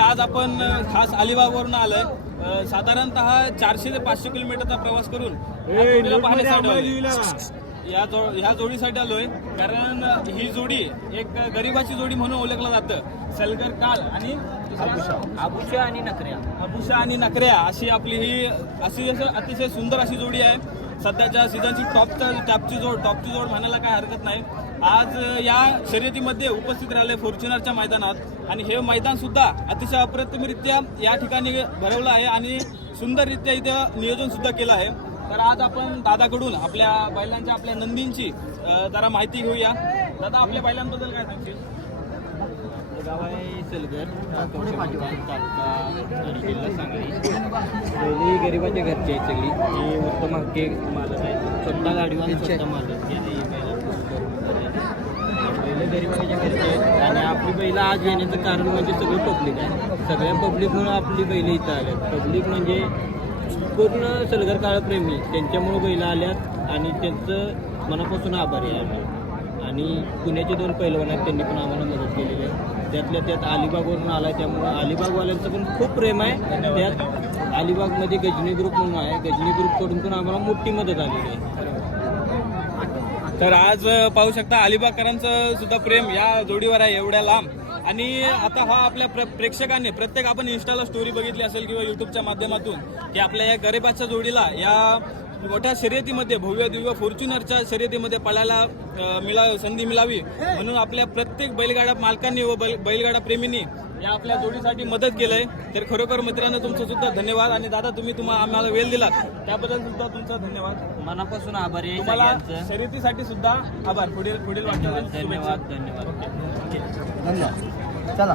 आज आपण खास अलिबागवरून आलोय. साधारणतः चारशे ते पाचशे किलोमीटरचा प्रवास करून या जोडीला पाहण्यासाठी आलोय. या जो ह्या जोडीसाठी आलोय. कारण ही जोडी एक गरीबाची जोडी म्हणून ओळखलं जातं. सलगर काल आणि आबुशा. आणि नकऱ्या. अबुशा आणि नकऱ्या अशी आपली ही अशी अतिशय सुंदर अशी जोडी आहे. सध्याच्या सीझनची टॉपचा टॉपची जोड टॉपची जोड म्हणायला काय हरकत नाही. आज या शर्यतीमध्ये उपस्थित राहिले फॉर्च्युनरच्या मैदानात. आणि हे मैदान सुद्धा अतिशय अप्रतिमरित्या या ठिकाणी भरवलं आहे आणि सुंदररित्या इथं नियोजन सुद्धा केलं आहे. तर आज आपण दादाकडून आपल्या बैलांच्या आपल्या नंदींची जरा माहिती घेऊया. दादा आपल्या बैलांबद्दल काय सांगतील गाव आहे सलगर तालुका आणि जिल्हा सांगली. पहिली गरिबाच्या घरची आहे सगळी. ही उत्तम हक्के मालक आहे स्वतः आणि स्वतः मालक गरिबाच्या घरचे आहेत. आणि आपली बैल आज येण्याचं कारण म्हणजे सगळं पब्लिक आहे. सगळ्या पब्लिकमुळं आपली बैल इथं आल्यात. पब्लिक म्हणजे पूर्ण सलगर काळप्रेमी त्यांच्यामुळं बैल आल्यात आणि त्यांचं मनापासून आभारी आहे. आणि पुण्याचे दोन पैलवान आहेत त्यांनी पण आम्हाला मदत केलेली आहे. त्यातल्या त्यात अलिबागवरून आला त्यामुळं अलिबागवाल्यांचं पण खूप प्रेम आहे. त्यात अलिबागमध्ये गजनी ग्रुप म्हणून आहे. गजनी ग्रुपकडून पण आम्हाला मोठी मदत आलेली आहे. तर आज पाहू शकता अलिबागकरांचं सुद्धा प्रेम या जोडीवर आहे एवढ्या लांब. आणि आता हा आपल्या प्र प्रेक्षकांनी प्रत्येक आपण इंस्टाला स्टोरी बघितली असेल किंवा युट्यूबच्या माध्यमातून की आपल्या या गरिबाच्या जोडीला या मोठ्या शर्यतीमध्ये भव्य दिव्य फॉर्च्युनरच्या शर्यतीमध्ये पळायला मिळा संधी मिळावी. म्हणून आपल्या प्रत्येक बैलगाडा मालकांनी व बैल बैलगाडा प्रेमींनी या आपल्या जोडीसाठी मदत केलंय. तर खरोखर मित्रांनो तुमचं सुद्धा धन्यवाद. आणि दादा तुम्ही तुम्हाला आम्हाला वेळ दिलात. त्याबद्दल सुद्धा तुमचा धन्यवाद. मनापासून आभारी आहे तुम्हाला सगळ्यांचं. शर्यतीसाठी सुद्धा आभार. पुढील पुढील शुभेच्छा. धन्यवाद धन्यवाद धन्यवाद. चला.